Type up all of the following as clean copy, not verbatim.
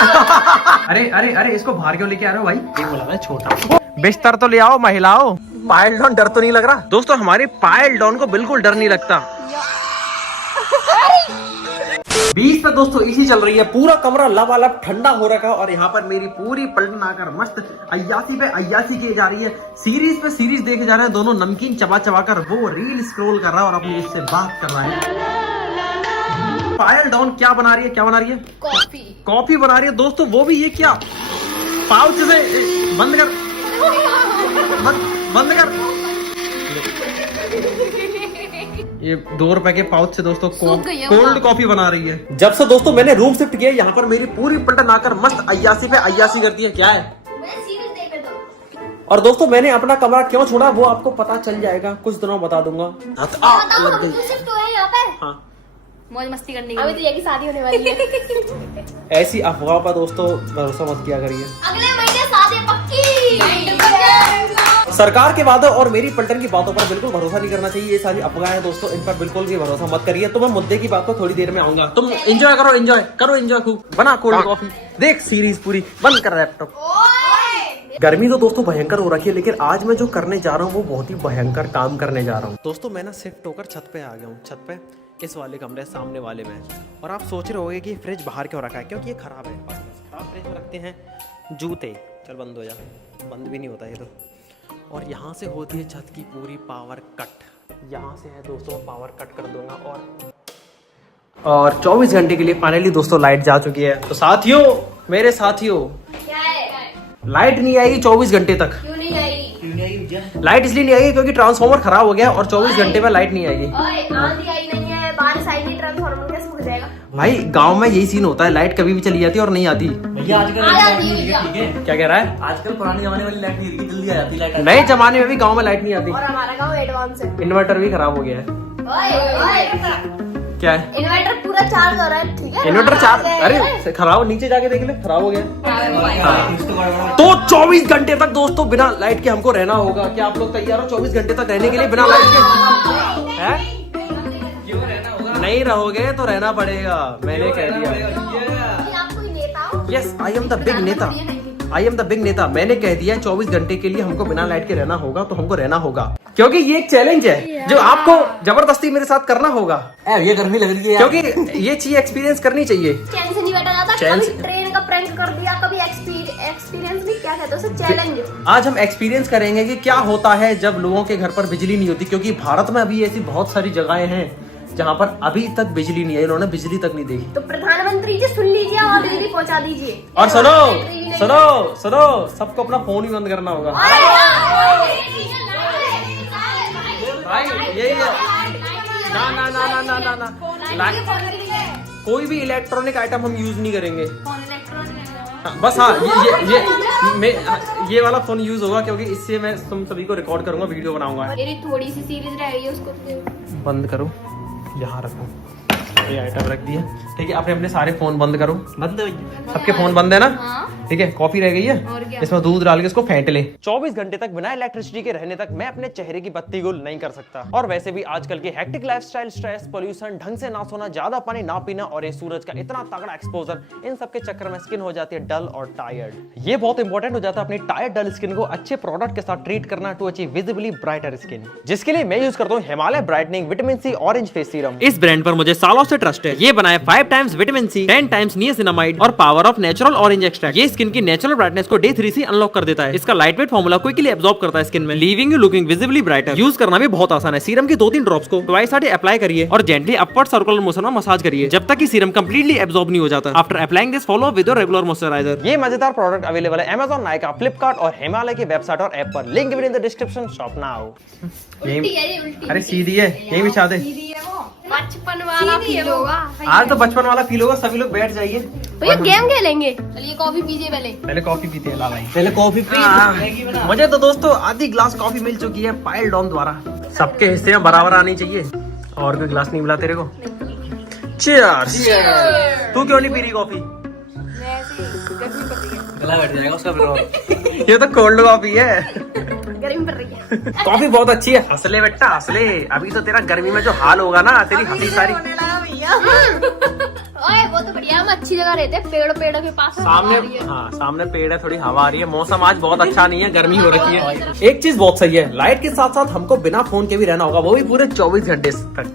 अरे अरे अरे इसको बाहर क्यों लेके आ रहे हो भाई? ये बोला मैं छोटा। बिस्तर तो ले आओ महिलाओं। पायल डॉन डर तो नहीं लग रहा? दोस्तों हमारे पायल डॉन को बिल्कुल डर नहीं लगता। 20 पे दोस्तों एसी चल रही है, पूरा कमरा लबालब ठंडा हो रखा है और यहाँ पर मेरी पूरी पलटन आकर मस्त अय्यासी पे अय्यासी की जा रही है। सीरीज पे सीरीज देखे जा रहे हैं, दोनों नमकीन चबा चबा कर वो रील स्क्रॉल कर रहा है और अपनी इससे बात कर रहा है। पायल डॉन क्या बना रही है? क्या बना रही है? कॉफी बना रही है दोस्तों। वो भी ये क्या पाउच से बंद कर, बंद कर। ये 2 रुपए के पाउच से दोस्तों कोल्ड कॉफी बना रही है। जब से दोस्तों मैंने रूम शिफ्ट किया यहाँ पर मेरी पूरी पलटन आकर मस्त अय्यासी पे अय्यासी करती है। क्या है? और दोस्तों मैंने अपना कमरा क्यों छोड़ा वो आपको पता चल जाएगा, कुछ दिनों बता दूंगा। लग गई। मौज मस्ती करने की। अभी तो ये की शादी होने वाली है। ऐसी अफवाह पर दोस्तों भरोसा मत किया करिए। अगले महीने शादी पक्की। सरकार के वादों और मेरी पलटन की बातों पर बिल्कुल भरोसा नहीं करना चाहिए। ये सारी अफवाहें दोस्तों, इन पर बिल्कुल भी भरोसा मत करिए। तो मैं मुद्दे की बात को थोड़ी देर में आऊंगा। तुम एंजॉय करो, एंजॉय खूब। बना कोल्ड कॉफी, देख सीरीज पूरी, बंद कर लैपटॉप। गर्मी तो दोस्तों भयंकर हो रखी है, लेकिन आज मैं जो करने जा रहा हूँ वो बहुत ही भयंकर काम करने जा रहा हूँ। दोस्तों मैं ना शिफ्ट होकर छत पे आ गया हूँ। छत पे इस वाले कमरे सामने वाले में। और आप सोच रहे होंगे कि फ्रिज बाहर क्यों रखा है, क्योंकि ये खराब है। खराब फ्रिज में रखते हैं जूते। चल बंद हो जा, बंद भी नहीं होता ये तो। और यहाँ से होती है छत की पूरी पावर कट। यहाँ से है दोस्तों, पावर कट कर दूंगा। और 24 घंटे के लिए फाइनली दोस्तों लाइट जा चुकी है। तो साथियों, मेरे साथियों, लाइट नहीं आएगी 24 घंटे तक। क्यों नहीं आएगी? लाइट इसलिए नहीं आएगी क्योंकि ट्रांसफार्मर खराब हो गया और 24 घंटे में लाइट नहीं आएगी। आंधी आई नहीं है, बारिश आई नहीं, ट्रांसफार्मर कैसे सूख जाएगा? भाई गांव में यही सीन होता है, लाइट कभी भी चली जाती है और नहीं आती। भैया आजकल क्या कह रहा है? आजकल पुराने जमाने वाली लाइट नहीं, जल्दी आ जाती लाइट। नए जमाने में भी गांव में लाइट नहीं आती। और हमारा गांव एडवांस है। इन्वर्टर भी खराब हो गया है। क्या है? इन्वर्टर पूरा चार्ज हो रहा है, ठीक है? इन्वर्टर चार्ज, अरे खराब, नीचे जाके देख ले, खराब हो गया। तो 24 घंटे तक दोस्तों बिना लाइट के हमको रहना होगा। क्या आप लोग तैयार हो 24 घंटे तक रहने के लिए बिना लाइट के? है? नहीं रहोगे तो रहना पड़ेगा, मैंने कह दिया। Yes, I am the big नेता। आई एम द बिग नेता। मैंने कह दिया 24 घंटे के लिए हमको बिना लाइट के रहना होगा, तो हमको रहना होगा, क्योंकि ये एक चैलेंज है जो आपको जबरदस्ती मेरे साथ करना होगा। ये गर्मी लग रही है क्योंकि ये चीज एक्सपीरियंस करनी चाहिए। चैन से नहीं बैठा जाता। कभी ट्रेन का प्रैंक कर दिया, कभी एक्सपीरियंस भी, क्या कहते हैं उसे, चैलेंज। आज हम एक्सपीरियंस करेंगे कि क्या होता है जब लोगों के घर पर बिजली नहीं होती, क्योंकि भारत में अभी ऐसी बहुत सारी जगहें हैं जहाँ पर अभी तक बिजली नहीं है, इन्होंने बिजली तक नहीं देखी। तो प्रधानमंत्री जी सुन लीजिए और बिजली पहुँचा दीजिए। और सुनो, सबको अपना फोन ही बंद करना होगा भाई। यही है। ना, कोई भी इलेक्ट्रॉनिक आइटम हम यूज नहीं करेंगे। बस हाँ, ये वाला फोन यूज होगा, क्योंकि इससे मैं तुम सभी को रिकॉर्ड करूंगा, वीडियो बनाऊंगा। मेरी थोड़ी सी सीरीज रह गई है, उसको बंद करो, यहाँ रखो, ये आइटम रख दिया। ठीक है, अपने सारे फोन बंद करो। बंद, सबके फोन बंद है ना? ठीक है, कॉफी रह गई है, इसमें दूध डाल के इसको फेंट ले। 24 घंटे तक बिना इलेक्ट्रिसिटी के रहने तक मैं अपने चेहरे की बत्ती गुल नहीं कर सकता। और वैसे भी आजकल के हेक्टिक लाइफस्टाइल, स्ट्रेस, पोल्यूशन, ढंग से ना सोना, ज्यादा पानी ना पीना और ये सूरज का इतना तगड़ा एक्सपोजर, इन सब के चक्कर में स्किन हो जाती है डल और टायर्ड। ये बहुत इंपॉर्टेंट हो जाता है अपनी टायर्ड डल स्किन को अच्छे प्रोडक्ट के साथ ट्रीट करना to achieve visibly brighter skin, जिसके लिए मैं यूज करता हूँ Himalaya brightening vitamin C orange face serum. इस ब्रांड पर मुझे सालों से ट्रस्ट है। ये बनाए 5 times vitamin C, 10 times niacinamide और power of natural orange extract. ये स्किन की नेचुरल ब्राइटनेस को डे 3 से अनलॉक कर देता है। इसका लाइटवेट फॉर्मूला क्विकली एब्जॉर्ब करता है स्किन में, leaving you looking visibly brighter. Use करना भी बहुत आसान है। सीरम की 2-3 ड्रॉप्स को ट्वाइस अ डे अप्लाई करिए और जेंटली अपवर्ड सर्कुलर मोशन में मसाज करिए जब तक कि सीरम कंप्लीटली एब्जॉर्ब नहीं हो जाता। After applying this follow with your regular moisturiser. ये मजेदार प्रोडक्ट अवेलेबल है Amazon, नाइका, फ्लिपकार्ट और हिमालय की वेबसाइट और ऐप पर। Link given in the description. Shop now. अरे सीधी है, यही बिछा दे। बचपन वाला फील होगा आज तो बचपन वाला फील होगा। सभी लोग बैठ जाइए, भैया गेम खेलेंगे। चलिए कॉफी पीजिए, पहले कॉफी पीते हैं। ला भाई, पहले कॉफी पी। मुझे तो दोस्तों आधी ग्लास कॉफी मिल चुकी है पायल डॉन द्वारा। सबके हिस्से में बराबर आनी चाहिए। और कोई ग्लास नहीं मिला तेरे को? चीयर्स। तू क्यों नहीं पी रही कॉफी? गला बैठ जाएगा उसका। ये तो कोल्ड कॉफी है, गर्मी पड़ रही है। कॉफी बहुत अच्छी है। हंसले बेटा हंसले, अभी तो तेरा गर्मी में जो हाल होगा ना, तेरी हंसी सारी। ओए वो तो बढ़िया, हम अच्छी जगह रहते हैं, पेड़ के पास हवा आ रही सामने है। हाँ सामने पेड़ है, थोड़ी हवा आ रही है। मौसम आज बहुत अच्छा नहीं है, गर्मी हो रखी है। एक चीज बहुत सही है, लाइट के साथ साथ हमको बिना फोन के भी रहना होगा, वो भी पूरे 24 घंटे तक।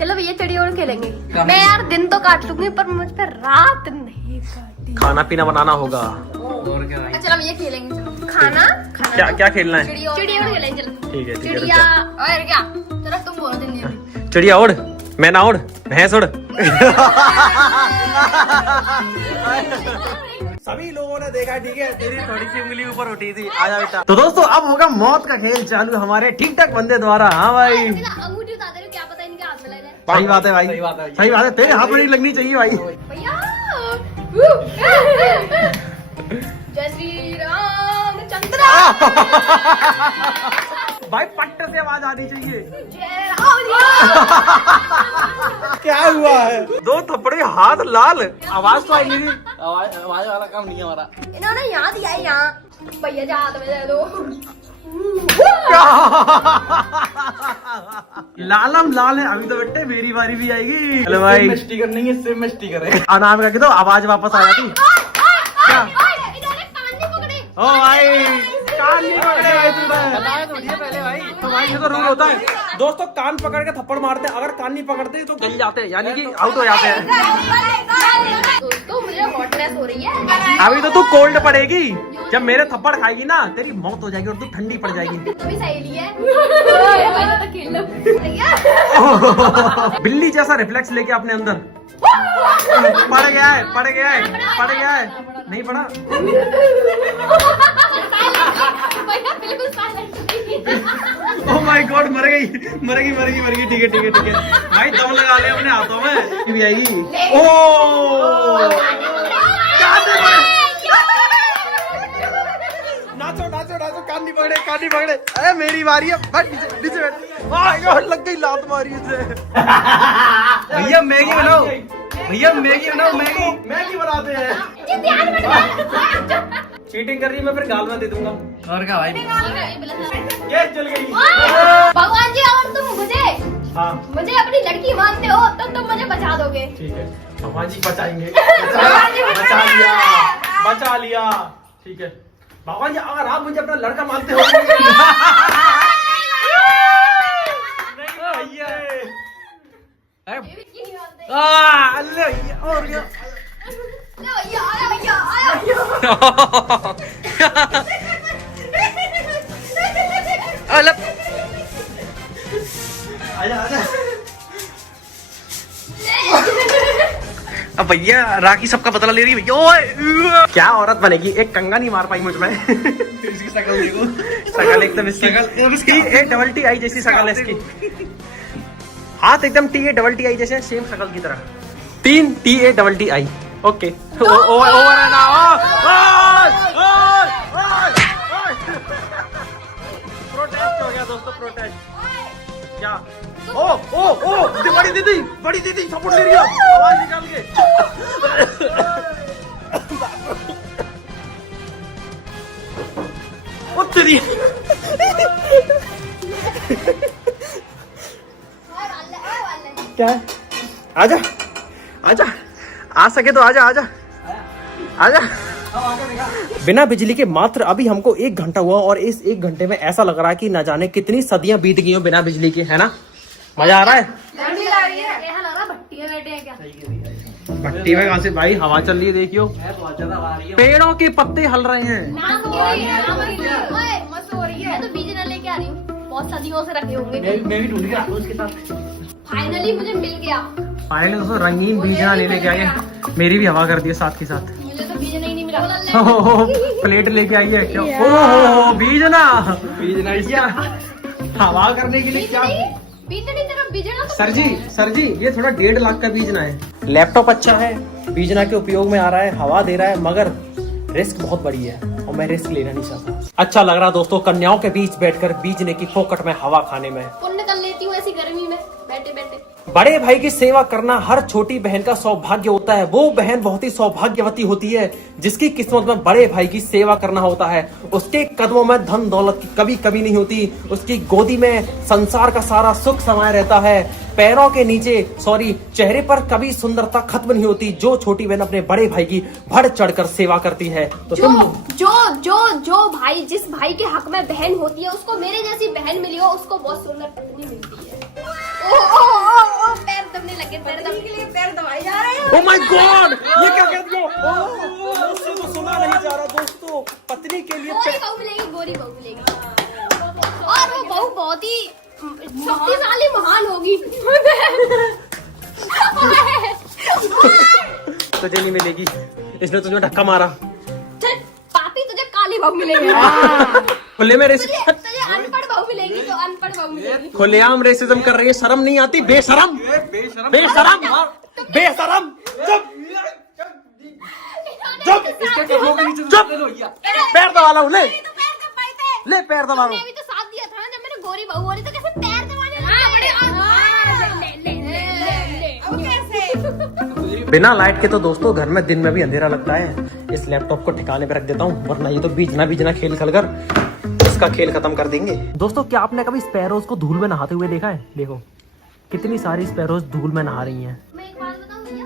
चलो भैया चिड़ी उड़ खेलेंगे। मैं यार दिन तो काट लूंगी पर मुझ पे रात नहीं काटी। खाना पीना बनाना होगा। और क्या भाई? चलो भैया खेलेंगे, चलो खाना क्या क्या खेलना है? चिड़ी उड़ खेलेंगे, चलो। ठीक है ठीक है, चिड़िया और क्या, चलो तुम बोलो दिन में। चिड़िया उड़, मैं ना उड़, भैंस उड़। सभी लोगों ने देखा, ठीक है, तेरी थोड़ी सी उंगली ऊपर उठी थी। आजा बेटा। तो दोस्तों अब होगा मौत का खेल चालू हमारे ठीक ठाक बंदे द्वारा। हाँ भाई अंगूठी उतार दे रहे हो, क्या पता इनके हाथ में लग जाए। सही बात है भाई, सही बात है। सही बात है, तेरे हाथ में नहीं लगनी चाहिए भाई। भैया जय श्री रामचंद्र। भाई पट्ट से आवाज आनी चाहिए। जय राम। क्या हुआ है? दो थप्पड़े, हाथ लाल, आवाज तो आई नहीं रही। आवाज वाला काम नहीं है हमारा। इन्होंने यहाँ दिया है, यहाँ भैया जा हाथ में दे दो। लालम लाल है। अभी तो बेटे मेरी बारी भी आएगी। हेलो भाई, स्टिकर नहीं है, सिर्फ में स्टिकर है। अनाम करके तो आवाज वापस आ जाती। क्या? इन्होंने कान नहीं पकड़े। ओ भाई कान नहीं पकड़े बताया तो मुझे पहले भाई। तो भाई ये तो रूल होता है दोस्तों, कान पकड़ के थप्पड़ मारते हैं, अगर कान नहीं पकड़ते तो गल जाते हैं, यानी कि आउट हो जाते हैं। दोस्तों मुझे हॉटनेस हो रही है। अभी तो तू कोल्ड पड़ेगी, जब मेरे थप्पड़ खाएगी ना तेरी मौत हो जाएगी और तू ठंडी पड़ जाएगी। तो भी सहेली है। तो खेल लो भैया। बिल्ली जैसा रिफ्लेक्स लेके अपने अंदर। पड़ गया है, पड़ गया है, पड़ गया है, नहीं पड़ा। भैया बिल्कुल साइलेंट। ओह माय गॉड, मर गई, मरेगी मरेगी मरेगी। ठीक है ठीक है ठीक है भाई, दम लगा ले अपने हाथों में, ये भी आएगी। ओह नाचो नाचो नाचो, कान नहीं पकड़े, कान नहीं पकड़े। अरे मेरी बारी है, बैठ नीचे नीचे बैठ। आह यार लग गई लात मारी उसे। भैया मैगी बनाओ, भैया मैगी बनाओ, मैगी। मैगी बनाते हैं। चीटिंग कर रही है, मैं फिर गाल में दे दूंगा। और क्या भाई? गैस जल गई। भगवान जी अगर तुम हाँ मुझे अपनी लड़की मानते हो तो तुम मुझे बचा दोगे। ठीक है, भगवान जी बचाएंगे। भगवान जी बचा लिया, बचा लिया। ठीक है भगवान जी, अगर आप मुझे अपना लड़का मानते हो। नहीं भैया। अल्लाह भैया, और क्या? भैया आया भैया आया। आजा आजा। अब भैया राखी सबका बदला ले रही है भैया। ओए क्या औरत बनेगी, एक कंगा नहीं मार पाई मुझ में। इसकी शक्ल देखो, शकल एकदम इसकी TATTI जैसी शकल है इसकी। हाथ एकदम TATTI जैसे, सेम शकल की तरह। 3 TATTI। ओके ओवर है ना। प्रोटेस्ट हो गया दोस्तों, प्रोटेस्ट। क्या? ओ ओ ओ बड़ी दीदी सपोर्ट ले रही है, आवाज निकाल के। ओ तेरी। क्या है? आजा आजा, आ सके तो आजा आजा आजा। बिना बिजली के मात्र अभी हमको 1 घंटा हुआ और इस 1 घंटे में ऐसा लग रहा है कि न जाने कितनी सदियां बीत गई हो बिना बिजली के, है ना? मजा आ रहा है? ठंडी लग रही है, ऐसा लग रहा है भट्टी में बैठे हैं क्या। भट्टी में कहाँ से भाई, हवा चल रही है देखियो, बहुत ज्यादा आ रही है। पेड़ों के पत्ते हल रहे हैं। नाम हो रही है, नाम हो रही है। ओए मस्त हो रही है। मैं तो बीज न लेके आ रही हूँ, बहुत सदियों से रखे होंगे। मैं भी ढूंढ के आता हूँ उसके साथ। फाइनली मुझे मिल गया। फाइनली दोस्तों रंगीन बीजना लेने के आए, मेरी भी हवा कर दी है साथ के साथ। मुझे तो बीज नहीं मिला। प्लेट लेके आई है क्या? ओहो बीजना, बीजना इसका हवा करने के लिए क्या? बीजनी तरफ बीजना तो सर जी ये थोड़ा 1.5 लाख का बीजना है। लैपटॉप अच्छा है, बीजना के उपयोग में आ रहा है, हवा दे रहा है, मगर रिस्क बहुत बड़ी है और मैं रिस्क लेना नहीं चाहता। अच्छा लग रहा दोस्तों कन्याओं के बीच बैठकर बीजने की फोकट में हवा खाने में। पुण्य कर लेती हूँ ऐसी गर्मी में। बैठे बैठे। बड़े भाई की सेवा करना हर छोटी बहन का सौभाग्य होता है। वो बहन बहुत ही सौभाग्यवती होती है जिसकी किस्मत में बड़े भाई की सेवा करना होता है। उसके कदमों में धन दौलत की कभी कभी नहीं होती। उसकी गोदी में संसार का सारा सुख समाये रहता है। पैरों के नीचे चेहरे पर कभी सुंदरता खत्म नहीं होती। जो छोटी बहन अपने बड़े भाई की बढ़ चढ़कर सेवा करती है तो जो तुम जो जो जो भाई जिस भाई के हक में बहन होती है उसको मेरे जैसी बहन मिली हो उसको बहुत सुंदर पत्नी मिलती है। ओ पैर दबने लगे, पैर दबने के लिए पैर दबाए जा रहे हैं। ओह माय गॉड, ये क्या कह दिया? मुझसे तो सुना नहीं जा रहा दोस्तों। पत्नी के लिए गोरी बहू मिलेगी, गोरी बहू मिलेगी और वो बहू बहुत ही शक्तिशाली महान होगी। तुझे नहीं मिलेगी, इसने तुझे धक्का मारा। चल पापी, तुझे काली बहू मिलेगी। खुले में तुझे अनपढ़ बहू मिलेगी, तो अनपढ़ बहू मिलेगी। खुलेआम रेसिज्म कर रही है, शर्म नहीं आती? बेशरम बेशरम बेशरम। चुप चुप, पैर दबा लो। ले ले पैर दबा लो। मैंने भी तो साथ दिया था ना जब मैंने गोरी बहू बोली, तो कैसे पैर दबाने लगे? बिना लाइट के तो दोस्तों घर में दिन में भी अंधेरा लगता है। इस लैपटॉप को ठिकाने पे रख देता हूँ, वरना ये तो बीजना खेल कर इसका खेल खत्म कर देंगे। दोस्तों क्या आपने कभी स्पैरोज को धूल में नहाते हुए देखा है? देखो कितनी सारी स्पैरोज धूल में नहा रही हैं। मैं एक बात बताऊं भैया,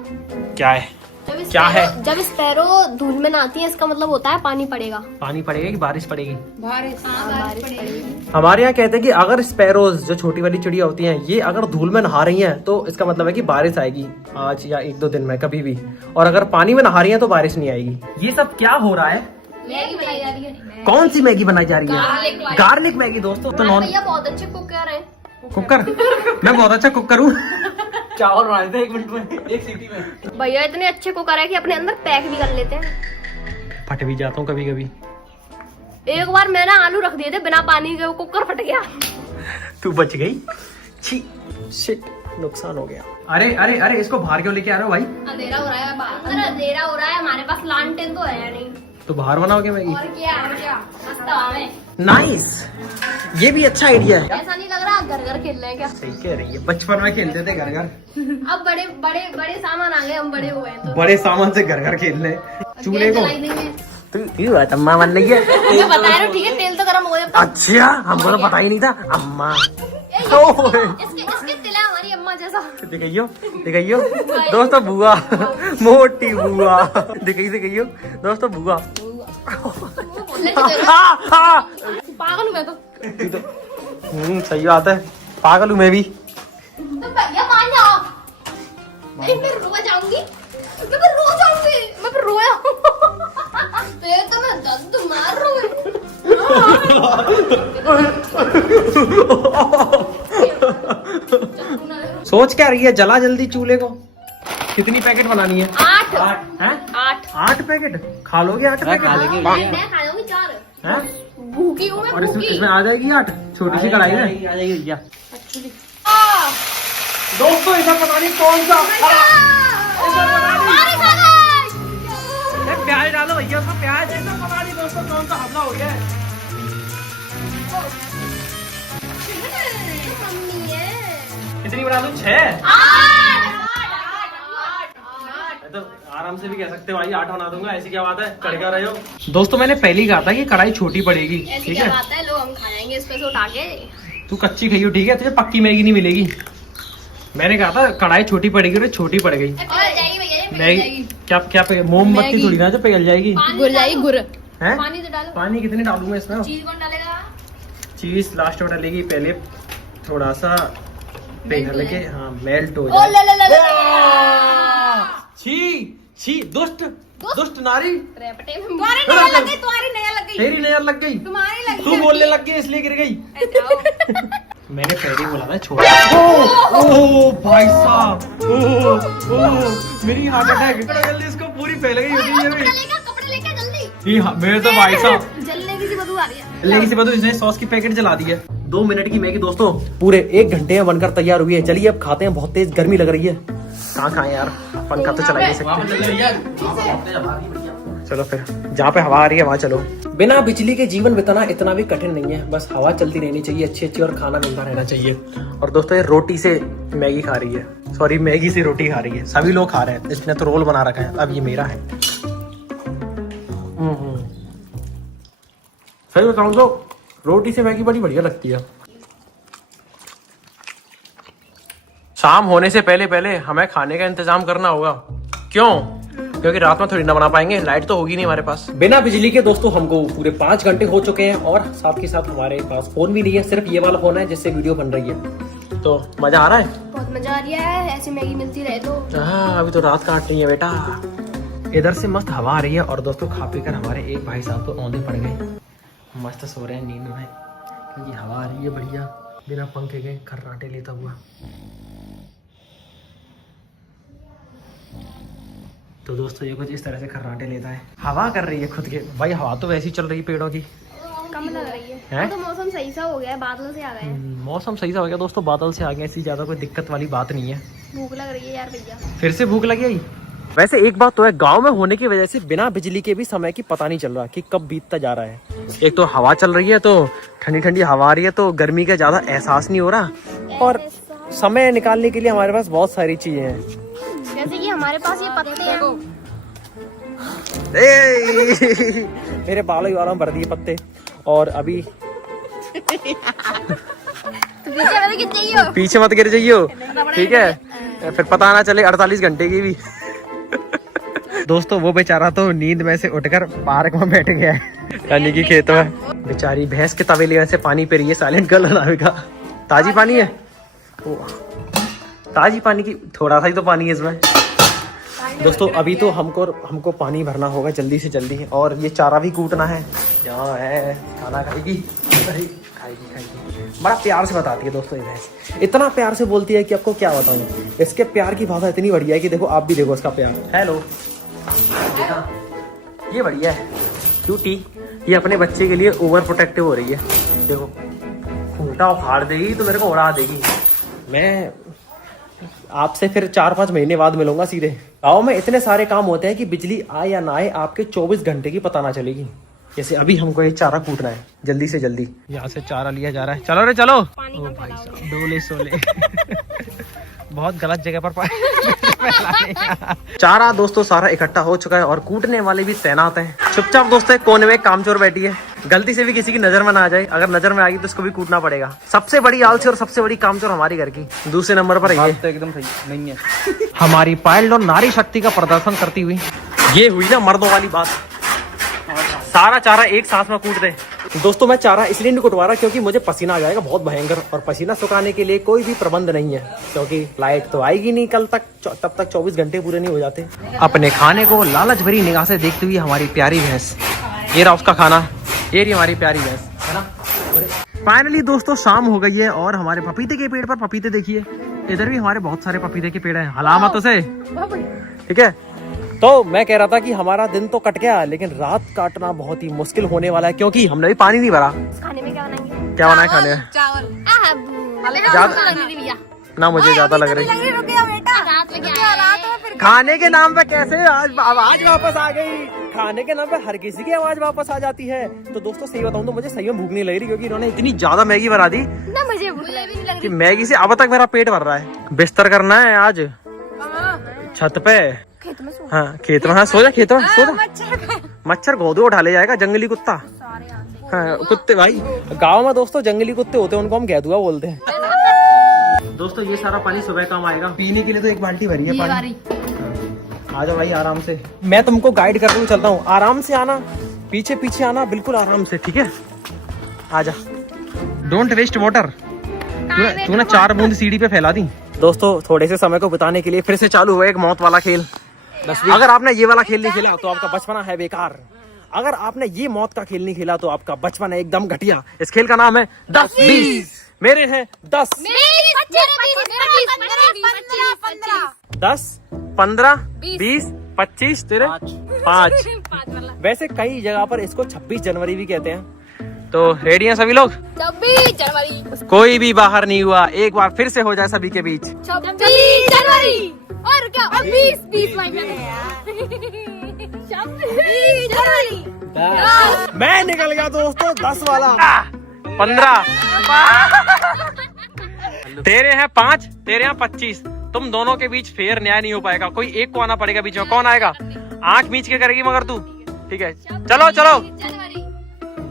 क्या है? क्या है? जब स्पैरो धूल में नहाती है इसका मतलब होता है पानी पड़ेगा। पानी पड़ेगा कि बारिश पड़ेगी? बारिश पड़ेगी। हमारे यहाँ कहते हैं कि अगर स्पैरोज जो छोटी वाली चिड़िया होती हैं ये अगर धूल में नहा रही हैं तो इसका मतलब है कि बारिश आएगी आज या 1-2 दिन में कभी भी। और अगर पानी में नहा रही हैं तो बारिश नहीं आएगी। ये सब क्या हो रहा है? मैगी बनाई जा रही है। कौन सी मैगी बनाई जा रही है? गार्लिक मैगी दोस्तों। तो नॉन भैया बहुत अच्छे कुकर हैं। कुकर? मैं बहुत अच्छा कुकर हूँ। चावल बनाए थे 1 मिनट में, 1 सीटी में। भैया इतने अच्छे कुकर है कि अपने अंदर पैक भी कर लेते हैं। फट भी जाता हूँ कभी कभी। एक बार मैंने आलू रख दिए थे बिना पानी के, वो कुकर फट गया। तू बच गई। छी शिट, नुकसान हो गया। अरे अरे अरे, इसको बाहर क्यों लेके आ रहे हो भाई? अंधेरा हो रहा है बाहर, अंधेरा हो रहा है, हमारे पास लालटेन तो है नहीं। तो बाहर बनाओगे मैगी? और क्या मस्त हवा में। नाइस, ये भी अच्छा आइडिया है। ऐसा नहीं लग रहा घर घर खेल रहे हैं क्या? सही कह रही है, बचपन में खेलते थे घर घर। अब बड़े बड़े बड़े सामान आ गए, हम बड़े हो गए तो बड़े सामान से घर घर खेल रहे। चूल्हे को जलाई देंगे। तू अम्मा बन रही है। मुझे बताया ना, ठीक है तेल तो गर्म हो जाता। अच्छा, हमको तो पता ही नहीं था। अम्मा इसके तिल है हमारी अम्मा जैसा। दिखाइयो दिखाइयो दोस्तों, बुआ मोटी बुआ दिखाइयो दोस्तों, बुआ। पागल हूँ मैं तो। सही बात है, पागल हूँ मैं भी। तो भैया मान जाओ। नहीं मैं रो जाऊंगी, मैं रो जाऊंगी, मैं रोया। तो मैं दर्द मार सोच क्या रही है? जला जल्दी चूल्हे को। कितनी पैकेट बनानी है? 8 हैं? 8 पैकेट खा लोगे? 8 पैकेट खा लेंगे। मैं खा लूंगी 4। हैं? भूखी हूँ मैं, और भूखी। इसमें आ जाएगी 8 छोटी सी कढ़ाई में। आ जाएगी भैया। दोस्तों ऐसा पता नहीं कौन सा प्याज डालो भैया, उसमें प्याज। ऐसा पता नहीं दोस्तों कौन सा हमला हो गया है। कितनी बना दूं? 6? तो आराम से भी कह सकते हो भाई 8 बना दूंगा, ऐसी क्या बात है? कड़का रहे हो दोस्तों। मैंने पहले ही कहा था कि कढ़ाई छोटी पड़ेगी, ठीक है? बात है, लोग हम खाएंगे इस पे से उठा के। तू कच्ची खाइयो, ठीक है? तुझे पक्की मैगी नहीं मिलेगी। मैंने कहा था कढ़ाई छोटी पड़ेगी और छोटी पड़ गई। मैगी क्या क्या मोमबत्ती थोड़ी ना जो पिघल जाएगी। गुड़ जाएगी, गुड़। हैं? पानी तो डालो। पानी कितने डालूंगा इसमें? चीज कौन डालेगा? चीज लास्ट में डालेगी, पहले थोड़ा सा पिघल के, हाँ मेल्ट हो ओ जाए। ले ले ले ले। छी छी, दुष्ट दुष्ट नारी। रेपटे में तुम्हारी नया लग गई, तुम्हारी नया लग गई, तेरी नजर लग गई, तुम्हारी लग तू गई। बोलने लग गई इसलिए गिर गई। जाओ। मैंने पहले ही बोला था छोड़। ओ भाई साहब, ओ मेरी हार्ट अटैक। जल्दी इसको पूरी फैल गई होती है। कपड़े लेके जल्दी। ये मेरे तो भाई साहब जलने की सी बदबू आ रही है। लेकिन से बता, इसने सॉस की पैकेट जला दी है। 2 मिनट की मैगी दोस्तों पूरे 1 घंटे में बनकर तैयार हुई है। चलिए अब खाते हैं, बहुत तेज गर्मी लग रही है। कहाँ खाएं यार, पंखा तो चला ही नहीं सकते। चलो फिर जहाँ पे हवा आ रही है वहाँ चलो। बिना बिजली के जीवन बिताना इतना भी कठिन नहीं है, बस हवा चलती रहनी चाहिए अच्छी अच्छी और खाना मिलता रहना चाहिए। और दोस्तों ये रोटी से मैगी खा रही है, सॉरी मैगी से रोटी खा रही है, सभी लोग खा रहे हैं। इसने तो रोल बना रखा है, अब ये मेरा है। सही बताऊं तो रोटी से मैगी बड़ी बढ़िया लगती है। शाम होने से पहले पहले हमें खाने का इंतजाम करना होगा। क्यों? क्योंकि रात में थोड़ी ना बना पाएंगे, लाइट तो होगी नहीं हमारे पास। बिना बिजली के दोस्तों हमको पूरे 5 घंटे हो चुके हैं और साथ के साथ हमारे पास फोन भी नहीं है, सिर्फ ये वाला फोन है जिससे वीडियो बन रही है। तो मजा आ रहा है? बहुत मजा आ रहा है, ऐसी मैगी मिलती रहे तो। हाँ अभी तो रात काट रही है बेटा। इधर से मस्त हवा आ रही है और दोस्तों खा पी कर हमारे एक भाई साहब तो औंधे पड़ गए, मस्त सो रहे हैं नींद में क्योंकि हवा आ रही है बढ़िया, बिना पंखे के खर्राटे लेता हुआ। तो दोस्तों ये कुछ इस तरह से खर्राटे लेता है, हवा कर रही है खुद के। भाई हवा तो वैसी चल रही है पेड़ों की, कम लग रही है? तो मौसम सही सा हो गया है, बादल से आ गए हैं। मौसम सही सा हो गया दोस्तों, बादल से आ गए, ऐसी ज्यादा कोई दिक्कत वाली बात नहीं है। भूख लग रही है यार भैया, फिर से भूख लगी आई। वैसे एक बात तो है, गांव में होने की वजह से बिना बिजली के भी समय की पता नहीं चल रहा कि कब बीतता जा रहा है। एक तो हवा चल रही है, तो ठंडी ठंडी हवा आ रही है, तो गर्मी का ज्यादा एहसास नहीं हो रहा। और समय निकालने के लिए हमारे पास बहुत सारी चीजें हैं, जैसे कि हमारे पास ये पत्ते हैं। मेरे बालों ही भर दिए पत्ते। और अभी पीछे मत गिर जाइयो, ठीक है? फिर पता ना चले 48 घंटे की भी। दोस्तों वो बेचारा तो नींद में से उठकर पार्क में बैठ गया है, यानी कि खेत में। बेचारी भैंस के तवेले में से पानी पी रही है, साइलेंट गर्ल नाम का। ताजी पानी है, ताजी पानी की थोड़ा सा ही तो पानी है इसमें। दोस्तों अभी तो हमको पानी भरना होगा जल्दी से जल्दी, और ये चारा भी कूटना है। यहाँ है, खाना खाएगी, खाएगी। बड़ा प्यार से बताती है दोस्तों ये भैंस, इतना प्यार से बोलती है कि आपको क्या बताऊं। इसके प्यार की भाषा इतनी बढ़िया है कि देखो, आप भी देखो इसका प्यार। हेलो, ये बढ़िया है क्यूटी, ये अपने बच्चे के लिए ओवर प्रोटेक्टिव हो रही है। देखो खूंटा उखाड़ देगी तो मेरे को उड़ा देगी। मैं आपसे फिर 4-5 महीने बाद मिलूंगा सीधे। गाँव में इतने सारे काम होते हैं कि बिजली आए या ना आए आपके 24 घंटे की पता ना चलेगी। जैसे अभी हमको ये चारा कूटना है जल्दी से जल्दी, यहाँ से चारा लिया जा रहा है। चलो रे चलो, डोले सोले बहुत गलत जगह पर चारा दोस्तों सारा इकट्ठा हो चुका है और कूटने वाले भी तैनात हैं। चुपचाप दोस्तों कोने में कामचोर बैठी है, गलती से भी किसी की नजर में ना आ जाए। अगर नजर में आ गई तो इसको भी कूटना पड़ेगा। सबसे बड़ी आलसी और सबसे बड़ी कामचोर हमारी घर की। दूसरे नंबर पर ये तो एकदम सही नहीं है। हमारी पाइल्ड और नारी शक्ति का प्रदर्शन करती हुई ये हुई ना मर्दों वाली बात, सारा चारा एक सांस में कूट दे। दोस्तों मैं चारा इसलिए नहीं कुटवा रहा क्योंकि मुझे पसीना आ जाएगा बहुत भयंकर, और पसीना सुखाने के लिए कोई भी प्रबंध नहीं है क्योंकि लाइट तो आएगी नहीं कल तक, तब तक 24 घंटे पूरे नहीं हो जाते। अपने खाने को लालच भरी निगाह से देखती हुई हमारी प्यारी भैंस, ये रहा उसका खाना, ये रही हमारी प्यारी भैंस, है ना। फाइनली दोस्तों शाम हो गई है और हमारे पपीते के पेड़ पर पपीते देखिए, इधर भी हमारे बहुत सारे पपीते के पेड़ हैं। हलामतों से, ठीक है। तो मैं कह रहा था कि हमारा दिन तो कट गया, लेकिन रात काटना बहुत ही मुश्किल होने वाला है क्योंकि हमने भी पानी नहीं भरा। खाने में क्या बनाएंगे? क्या बनाए खाने में? चावल। ना मुझे ज्यादा लग रही खाने के नाम पे। कैसे आवाज वापस आ गई? खाने के नाम पे हर किसी की आवाज वापस आ जाती है। तो दोस्तों सही बताऊं तो मुझे सही में भूख नहीं लग रही क्योंकि इन्होंने इतनी ज्यादा मैगी बना दी ना, मुझे भूख नहीं लग कि मैगी से अब तक मेरा पेट भर रहा है। बिस्तर करना है आज छत पे। खेत में सो। हाँ खेत में, हाँ सो जा, खेत में सो जा। मच्छर गोदू उठा ले जाएगा, जंगली कुत्ता। हाँ कुत्ते भाई, गाँव में दोस्तों जंगली कुत्ते होते हैं, उनको हम गैदुआ बोलते हैं। दोस्तों ये सारा पानी सुबह काम आएगा, पीने के लिए तो एक बाल्टी भरी है पानी। आ जाओ भाई आराम से, मैं तुमको गाइड करके भी चलता हूँ। आराम से आना, पीछे पीछे आना, बिल्कुल आराम से, ठीक है। आजा, डोंट वेस्ट वाटर। तूने 4 बूंद सीढ़ी पे फैला दी। दोस्तों थोड़े से समय को बिताने के लिए फिर से चालू हुआ एक मौत वाला खेल। अगर आपने ये वाला खेल नहीं खेला तो आपका बचपना है बेकार। अगर आपने ये मौत का खेल नहीं खेला तो आपका बचपन है एकदम घटिया। इस खेल का नाम है 10-20। मेरे हैं 10, 10, 15, 20, 25, तेरे 5। वैसे कई जगह पर इसको 26 जनवरी भी कहते हैं। तो रेडी हैं सभी लोग? 26 जनवरी। कोई भी बाहर नहीं हुआ, एक बार फिर से हो जाए सभी के बीच। 26 जनवरी। और क्या? 20 26 जनवरी। मैं निकल गया दोस्तों 10 वाला 15 तेरे हैं 5 तेरे हैं 25। तुम दोनों के बीच फेयर न्याय नहीं हो पाएगा, कोई एक को आना पड़ेगा बीच में। कौन आएगा? आंख मीच के करेगी मगर तू, ठीक है? चलो चलो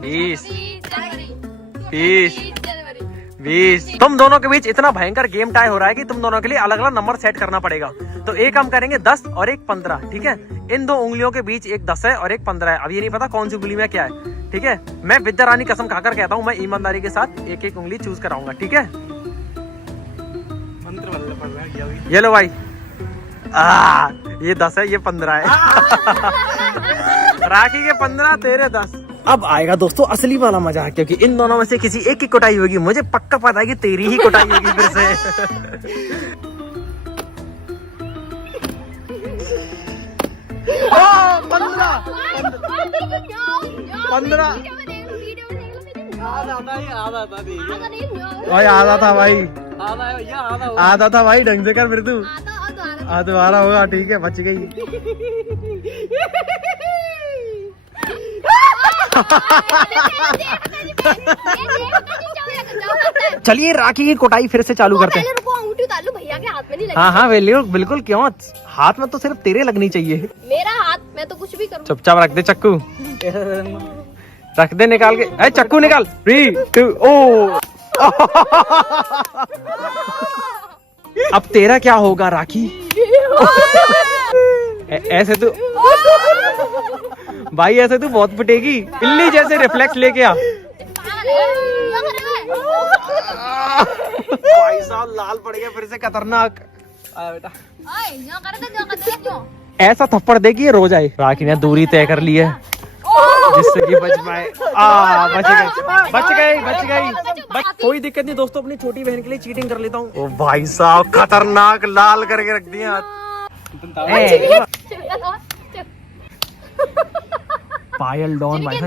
20 30 20। तुम दोनों के बीच इतना भयंकर गेम टाई हो रहा है कि तुम दोनों के लिए अलग अलग नंबर सेट करना पड़ेगा। तो एक हम करेंगे 10 और एक 15, ठीक है? इन दो उंगलियों के बीच एक 10 है और एक 15 है। अब ये नहीं पता कौन सी उंगली में क्या है, ठीक है? मैं विद्या रानी कसम खाकर कहता हूँ, मैं ईमानदारी के साथ एक एक उंगली चूज कराऊंगा, ठीक है? ये लो भाई, ये 10 है, ये 15 है। राखी के 15 तेरे 10। अब आएगा दोस्तों असली वाला मजा, क्योंकि इन दोनों में से किसी एक की कुटाई होगी। मुझे पक्का पता है कि तेरी ही कुटाई होगी फिर से। 15 भाई आधा था भाई, आधा था भाई, ढंग से कर फिर तू। दोबारा होगा, ठीक है? बच गई। चलिए राखी की कुटाई फिर से चालू करते हैं। भैया के हाथ में नहीं लगी। हाँ हाँ बिल्कुल, क्यों? हाथ में तो सिर्फ तेरे लगनी चाहिए। मेरा हाथ, मैं तो कुछ भी करूँ। चुपचाप रख दे चक्कू, रख दे निकाल के। अरे चक्कू निकाल। 3 2 ओ। अब तेरा क्या होगा राखी? ऐसे तू भाई, ऐसे तू बहुत पिटेगी। बिल्ली जैसे रिफ्लेक्स लेके आ। भाई साहब लाल पड़ गया फिर से, खतरनाक। आया बेटा, ऐसा थप्पड़ देगी ये रो जाए। राखी ने दूरी तय कर ली है जिससे कि बच पाए। बच गई। कोई दिक्कत नहीं दोस्तों, अपनी छोटी बहन के लिए चीटिंग कर लेता हूँ। ओ भाई साहब खतरनाक, लाल करके रख दिया। पायल डॉन भाई साहब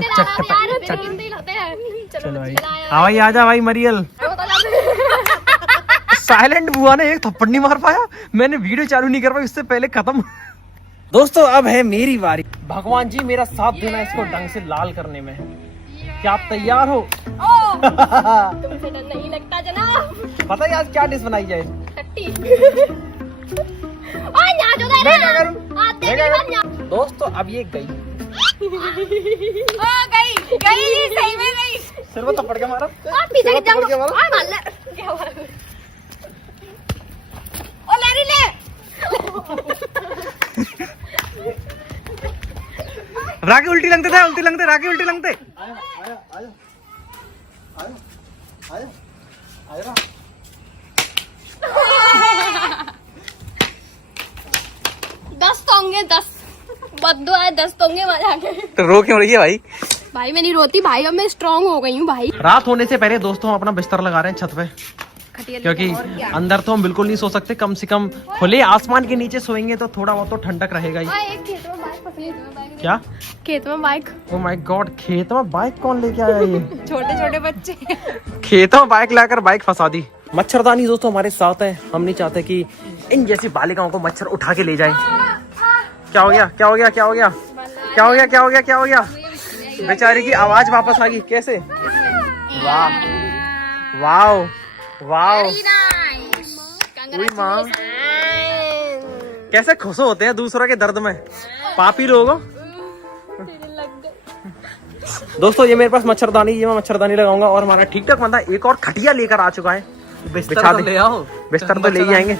चलो भाई, हाँ भाई आजा भाई मरियल। साइलेंट बुआ ने एक थप्पड़ नहीं मार पाया, मैंने वीडियो चालू नहीं कर पाई, उससे पहले खत्म। दोस्तों अब है मेरी बारी। भगवान जी मेरा साथ देना इसको ढंग से लाल करने में। क्या आप तैयार हो? तुमसे डर नहीं लगता जनाब। पता है आज क्या डिश बनाई जाए? दोस्तों अब ये गई सही में गई। सिर में थप्पड़ के मारा। राखी उल्टी लंगते थे, राखी उल्टी लंगते। दस तो होंगे, 10 बद्दो है, 10 तो होंगे। मजा आ गया। तो रो क्यों रही है भाई? भाई मैं नहीं रोती भाई, अब मैं स्ट्रांग हो गई हूँ भाई। रात होने से पहले दोस्तों हम अपना बिस्तर लगा रहे हैं छत पे, क्योंकि अंदर तो हम बिल्कुल नहीं सो सकते। कम से कम खुले आसमान के नीचे सोएंगे तो थोड़ा बहुत तो ठंडक रहेगा ही। एक खेत में बाइक फंसी थी। क्या खेत में बाइक? ओ माय गॉड, खेत में बाइक कौन लेके आया? ये छोटे छोटे बच्चे खेतों में बाइक लाकर बाइक फंसा दी। मच्छरदानी दोस्तों हमारे साथ है, हम नहीं चाहते कि इन जैसी बालिकाओं को मच्छर उठा के ले जाए। क्या हो गया? क्या हो गया? क्या हो गया? क्या हो गया? क्या हो गया? क्या हो गया? बेचारी की आवाज वापस आ गई। कैसे? वाह वाह वाह, माँ कैसे खुश होते हैं दूसरों के दर्द में, पापी लोगों। दोस्तों ये मेरे पास मच्छरदानी, ये मैं मच्छरदानी लगाऊंगा। और हमारा ठीक ठाक बंदा एक और खटिया लेकर आ चुका है। बिछा दे, ले आओ। बिस्तर तो ले जाएंगे,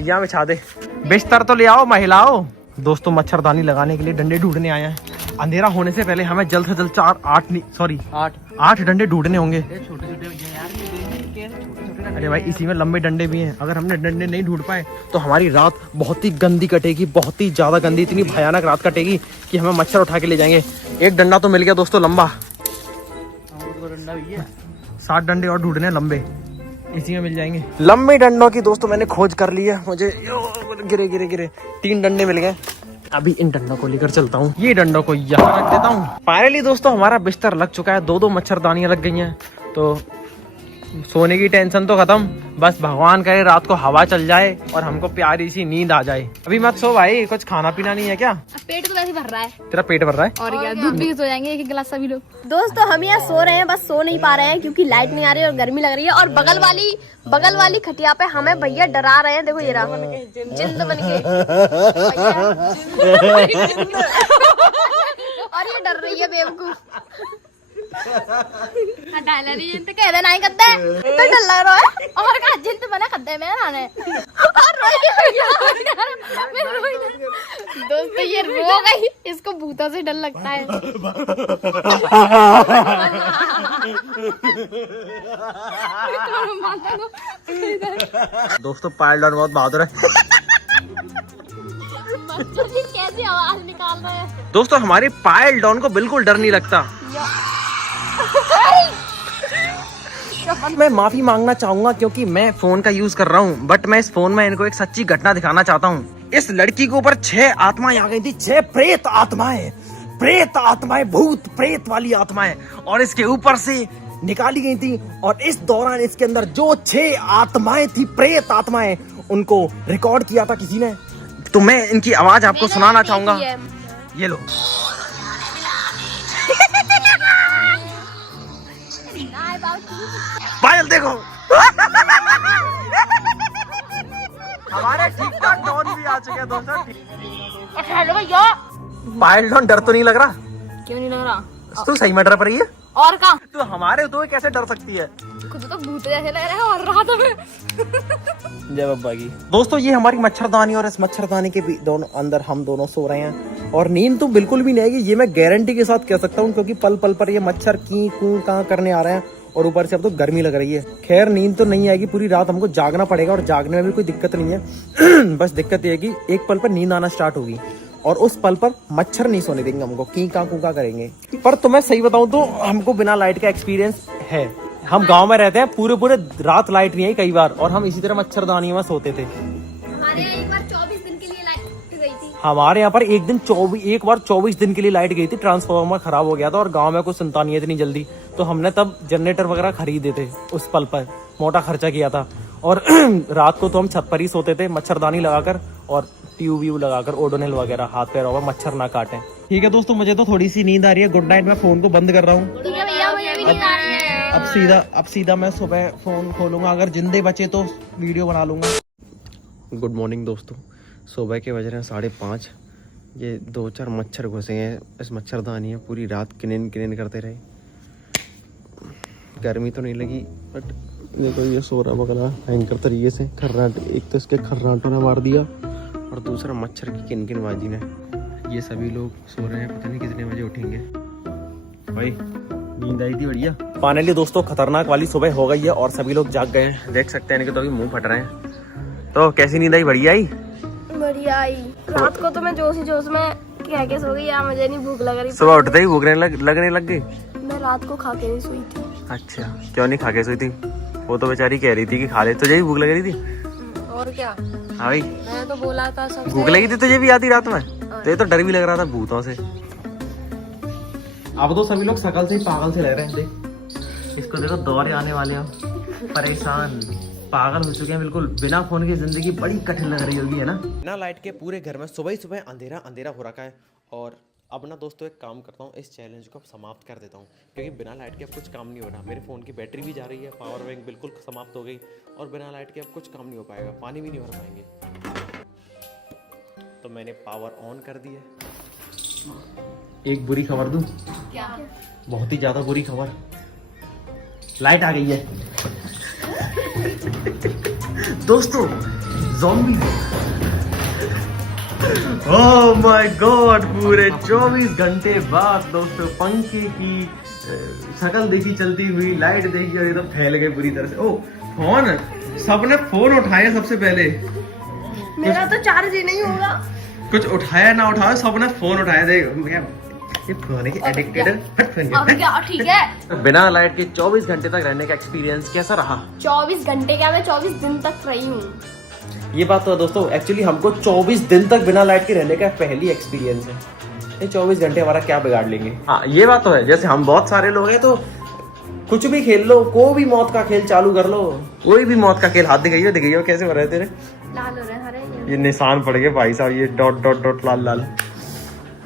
यहाँ बिछा दे। बिस्तर तो ले आओ महिलाओं। दोस्तों मच्छरदानी लगाने के लिए डंडे ढूंढने आए हैं। अंधेरा होने से पहले हमें जल्द से जल्द 8 डंडे ढूंढने होंगे। अरे भाई इसी में लंबे डंडे भी हैं। अगर हमने डंडे नहीं ढूंढ पाए तो हमारी रात बहुत ही गंदी कटेगी, बहुत ही ज्यादा गंदी, इतनी भयानक रात कटेगी कि हमें मच्छर उठा के ले जाएंगे। एक डंडा तो मिल गया दोस्तों लंबा। 7 डंडे और ढूंढने लंबे, इसी में मिल जाएंगे। लंबे डंडों की दोस्तों मैंने खोज कर ली है। मुझे गिरे 3 डंडे मिल गए। अभी इन डंडों को लेकर चलता हूँ, ये डंडों को यहाँ रख देता हूँ। फाइनली दोस्तों हमारा बिस्तर लग चुका है। 2 मच्छरदानियां लग गई हैं। तो सोने की टेंशन तो खत्म, बस भगवान करे रात को हवा चल जाए और हमको प्यारी सी नींद आ जाए। अभी मत सो भाई, कुछ खाना पीना नहीं है क्या? पेट तो वैसे भर रहा है। तेरा पेट भर रहा है? और क्या, दूध भी सो जाएंगे एक गिलास सभी लोग। दोस्तों हम यहाँ सो रहे हैं, बस सो नहीं पा रहे हैं क्योंकि लाइट नहीं आ रही है और गर्मी लग रही है। और बगल वाली खटिया पे हमें भैया डरा रहे हैं। देखो ये रहा जिंद बन के और ये डर रही है बेवकूफ। जिंद कह रहे नहीं करते तो डर लग रहा है। और कहा जिंद बना करते में नाने दोस्तों ये रो गई, इसको भूतों से डर लगता है। दोस्तों पायल डॉन बहुत बहादुर है। कैसी आवाज निकाल रहे हैं। दोस्तों हमारे पायल डॉन को बिल्कुल डर नहीं लगता। मैं माफी मांगना चाहूंगा क्योंकि मैं फोन का यूज कर रहा हूँ, बट मैं इस फोन में इनको एक सच्ची घटना दिखाना चाहता हूँ। इस लड़की के ऊपर 6 आत्माएं आ गई थी, 6 प्रेत आत्माएं, भूत प्रेत वाली आत्माएं, और इसके ऊपर से निकाली गई थी। और इस दौरान इसके अंदर जो 6 आत्माएं थी, प्रेत आत्माएं, उनको रिकॉर्ड किया था किसी ने। तो मैं इनकी आवाज आपको सुनाना चाहूंगा। ये लो पायल देखो। हमारे ठीक ठाक डॉन भी आ चुके हैं दोस्तों। हेलो भैया। पायल डॉन डर तो नहीं लग रहा? क्यों नहीं लग रहा? तू सही में डर पड़ी है? और का तू हमारे तो कैसे डर सकती है? खुद तो भूत जैसे लग रहा है और रात में। जय बाबा की। दोस्तों ये हमारी मच्छरदानी, और इस मच्छरदानी के दोनों अंदर हम दोनों सो रहे हैं और नींद तो बिल्कुल भी नहीं आएगी, ये मैं गारंटी के साथ कह सकता हूँ, क्योंकि पल पल पर ये मच्छर की कूं कहाँ करने आ रहे हैं और ऊपर से अब तो गर्मी लग रही है। खैर नींद तो नहीं आएगी, पूरी रात हमको जागना पड़ेगा और जागने में भी कोई दिक्कत नहीं है। बस दिक्कत ये है कि एक पल पर नींद आना स्टार्ट होगी और उस पल पर मच्छर नहीं सोने देंगे हमको, की का कूका करेंगे। पर तुम्हें सही बताऊं तो हमको बिना लाइट का एक्सपीरियंस है। हम गांव में रहते हैं, पूरे रात लाइट नहीं आई कई बार, और हम इसी तरह मच्छरदानी में सोते थे। हमारे यहाँ एक बार 24 दिन के लिए लाइट गई थी। हमारे यहाँ पर एक बार 24 दिन के लिए लाइट गई थी, ट्रांसफार्मर खराब हो गया था और गांव में कुछ सुनता नहीं है इतनी जल्दी, तो हमने तब जनरेटर वगैरह खरीदे थे। उस पल पर मोटा खर्चा किया था और रात को तो हम छत पर ही सोते थे मच्छरदानी लगाकर और ट्यूब व्यूब लगाकर, ओडोनिल वगैरह हाथ पैरों में मच्छर ना काटे। ठीक है दोस्तों, मुझे तो थोड़ी सी नींद आ रही है। गुड नाइट, मैं फोन को बंद कर रहा हूँ। ठीक है भैया, मुझे भी नींद आ रही है। अब सीधा मैं सुबह फोन खोलूंगा, अगर जिंदे बचे तो वीडियो बना लूंगा। गुड मॉर्निंग दोस्तों, सुबह के बज रहे हैं 5:30। ये 2-4 मच्छर घुसे हैं इस मच्छरदानी में, पूरी रात किनेन करते रहे। गर्मी तो नहीं लगी, बट देखो ये सो रहा बगला भयंकर तरीके से। खर्राट, एक तो इसके खर्राटों ने मार दिया और दूसरा मच्छर की किनकिन बाजी ने। ये सभी लोग सो रहे हैं, पता नहीं कितने बजे उठेंगे। भाई नींद आई थी बढ़िया। फाइनली दोस्तों खतरनाक वाली सुबह हो गई है और सभी लोग जाग गए हैं, देख सकते हैं इनके तो अभी मुंह फट रहे हैं। तो कैसी नींद आई? बढ़िया आई? बढ़िया आई। रात को तो मैं जोश में कह के सो गई यार, मुझे नहीं भूख लग रही। सुबह उठते ही भूख लगने लग गई। मैं रात को खा के नहीं सोई थी। अच्छा, क्यों नहीं खा के सोई थी? वो तो बेचारी कह रही थी कि खा ले, तुझे भी भूख लग रही थी? और क्या? हाँ भाई, मैं तो बोला था सबसे। भूख लगी थी तुझे भी आधी रात में? तो ये तो डर भी लग रहा था भूतों से। अब तो सभी लोग शकल से ही पागल से लग रहे हैं। देख इसको, देखो दौरे आने वाले हो, परेशान पागल हो चुके हैं बिल्कुल। बिना फोन की जिंदगी बड़ी कठिन लग रही होगी, है ना? बिना लाइट के पूरे घर में सुबह ही सुबह अंधेरा हो रखा है। और अब ना दोस्तों एक काम करता हूँ, इस चैलेंज को समाप्त कर देता हूँ, क्योंकि बिना लाइट के अब कुछ काम नहीं हो रहा। मेरे फ़ोन की बैटरी भी जा रही है, पावर बैंक बिल्कुल समाप्त हो गई, और बिना लाइट के अब कुछ काम नहीं हो पाएगा, पानी भी नहीं भर पाएंगे। तो मैंने पावर ऑन कर दी है। एक बुरी खबर दूँ? क्या? बहुत ही ज़्यादा बुरी खबर, लाइट आ गई है दोस्तों। ज़ॉम्बी, ओह माय गॉड, पूरे 24 घंटे बाद दोस्तों पंखे की शक्ल देखी चलती हुई, लाइट देखी और ये तो फैल गए पूरी तरह से। ओ फोन, सबने फोन उठाया सबसे पहले। मेरा तो चार्ज ही नहीं होगा। कुछ उठाया ना उठाया, सबने फोन उठाया। देख ये फोन की एडिक्टेड अब क्या? ठीक है। बिना लाइट के 24 घंटे तक रहने का एक्सपीरियंस कैसा रहा? 24 घंटे क्या, मैं 24 दिन तक रही हूँ। ये बात तो है दोस्तों, एक्चुअली हमको 24 दिन तक बिना लाइट के रहने का पहली एक्सपीरियंस है। ये 24 घंटे हमारा क्या बिगाड़ लेंगे? हाँ ये बात तो है, जैसे हम बहुत सारे लोग हैं तो कुछ भी खेल लो, कोई भी मौत का खेल चालू कर लो, कोई भी मौत का खेल। हाथ दिखाइए कैसे हो रहे तेरे? लाल हो रहे हैं, हरे ये निशान पड़ गए भाई साहब, ये डॉट डॉट डॉट लाल लाल।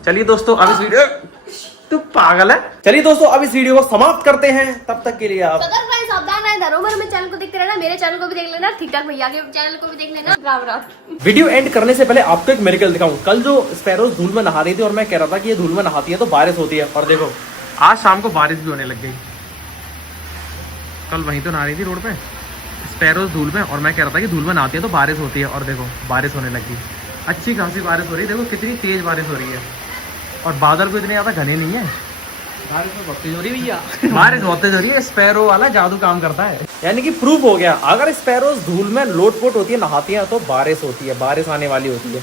चलिए दोस्तों अब इस वीडियो, तू पागल है। चलिए दोस्तों अब इस वीडियो को समाप्त करते हैं, तब तक के लिए आप सावधान है। धरोहर में चैनल को देखते रहना, मेरे चैनल को भी देख लेना, ठीक ठाक भैया के चैनल को भी देख लेना। राम राम। वीडियो एंड करने से पहले आपको एक मिरेकल दिखाऊं। कल जो स्पैरोज धूल में नहा रही थी और मैं कह रहा था कि ये धूल में नहाती है तो बारिश होती है, और देखो आज शाम को बारिश भी होने लग गई। कल वहीं तो नहा रही थी रोड पे स्पैरोज धूल में, और मैं कह रहा था कि धूल में नहाती है तो बारिश होती है, और देखो बारिश होने लगी। अच्छी खासी बारिश हो रही है, देखो कितनी तेज बारिश हो रही है, और बादल भी इतने ज्यादा घने नहीं है। बारिश बहुत तेज हो रही है भैया, बारिश बहुत तेज हो रही है। स्पैरो वाला जादू काम करता है, यानी कि प्रूफ हो गया, अगर स्पैरोज धूल में लोटपोट होती है, नहाती है तो बारिश होती है, बारिश आने वाली होती है।